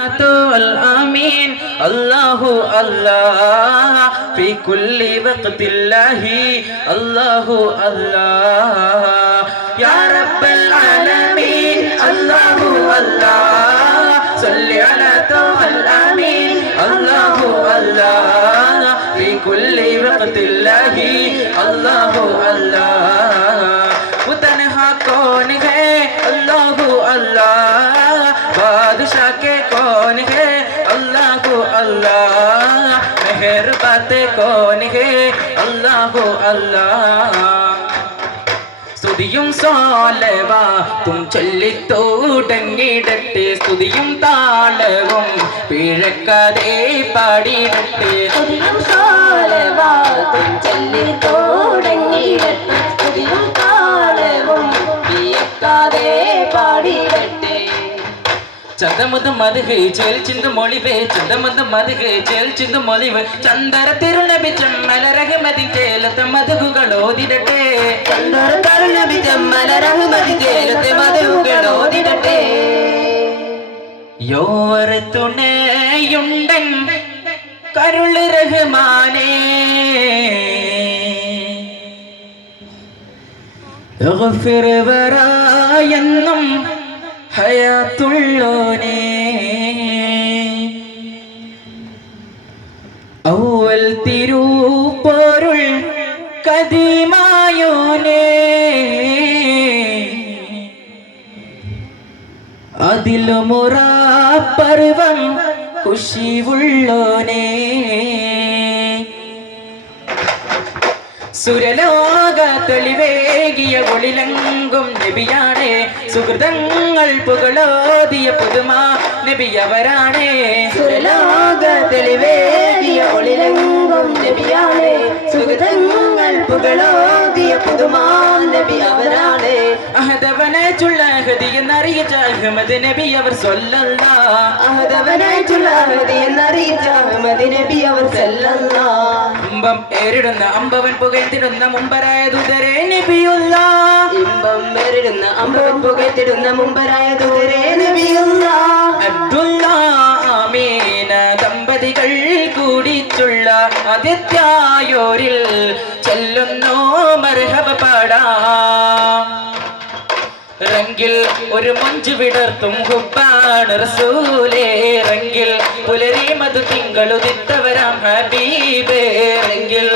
الآمين الله الله في كل وقت الله الله الله يا رب العالمين الله الله صل على طه الآمين الله الله في كل وقت الله الله الله वो तन्हा कौन है अल्लाह अल्लाह बादशाह के कौन है अल्लाह अल्लाह मेहर बातें कौन है अल्लाह अल्लाह സ്തുതിയും സ്വലവാത്തും ചൊല്ലിത്തോടങ്ങിടട്ടെ സ്തുതിയും താളവും പിഴക്കാതെ പാടിടട്ടെ സ്തുതിയും സ്വലവാത്തും ചൊല്ലിത്തോടങ്ങിടട്ടെ സ്തുതിയും താളവും പിഴക്കാതെ പാടിടട്ടെ ചന്തമുത മധുഹ് ചേൽ ചിന്തു മൊളിവേ ചന്തമുത മധുഹ് ചേൽ ചിന്തു മൊളിവ് ചന്ദര തിരുനബി ചമ്മല റഹ്മതി ചേലത്തെ മധുഹുകളോതിടട്ടെ ചന്ദര തിരുനബി ചമ്മല റഹ്മതി ചേലത്തെ മധുഹുകളോതിടട്ടെ യോർ തുണയുണ്ടൻ കരുള് റഹ്മാനേ യഗ്ഫിർ വറായെന്നും ഹയാത്തുള്ളോനേ ഔവൽ തിരുപ്പൊരുൾ കദീമായോനേ അതിലുമുറാപ്പർവം ഖുശിവുള്ളോനേ സുരലോക തെളിവേകിയ ഒളിലങ്കും നബിയാണേ സുഹൃതങ്ങൾ പുകളോതിയ പുതുമാ നബിയവരാണേ സുരലോക തെളിവേകിയ ഒളിലങ്കും നബിയാണേ സുഹൃതങ്ങൾ പുകളോതിയ പുതുമാ നബി അവരാണേ അഹദവനായിട്ടുള്ള ഹദിയെന്നറിയിച്ച അഹമ്മദ് നബി അവർ സല്ലല്ലാ അഹദവനായിട്ടുള്ള ഹദിയെന്നറിയിച്ച അഹമ്മദ് നബി അവർ സല്ലല്ലാ ഇമ്പം ഏറിടുന്ന അമ്പവൻ പുകഴ്ത്തിടുന്ന മുമ്പരായ ദൂതരെ നബിയുള്ള ഇമ്പം ഏറിടുന്ന അമ്പവൻ പുകഴ്ത്തിടുന്ന മുമ്പരായ ദൂതരെ നബിയുള്ള അബ്ദുള്ള ആമീന ദമ്പതികൾ കൂടിച്ചുള്ള ആദിത്യായോരിൽ ചെല്ലുന്നു മർഹബ പാടാം റങ്കിൽ ഒരു മഞ്ചു വിടർത്തും ഹുബ്ബാണ് റസൂലേ റങ്കിൽ പുലരി മധു തിങ്കളുദിത്തവരാം ഹബീബേ റങ്കിൽ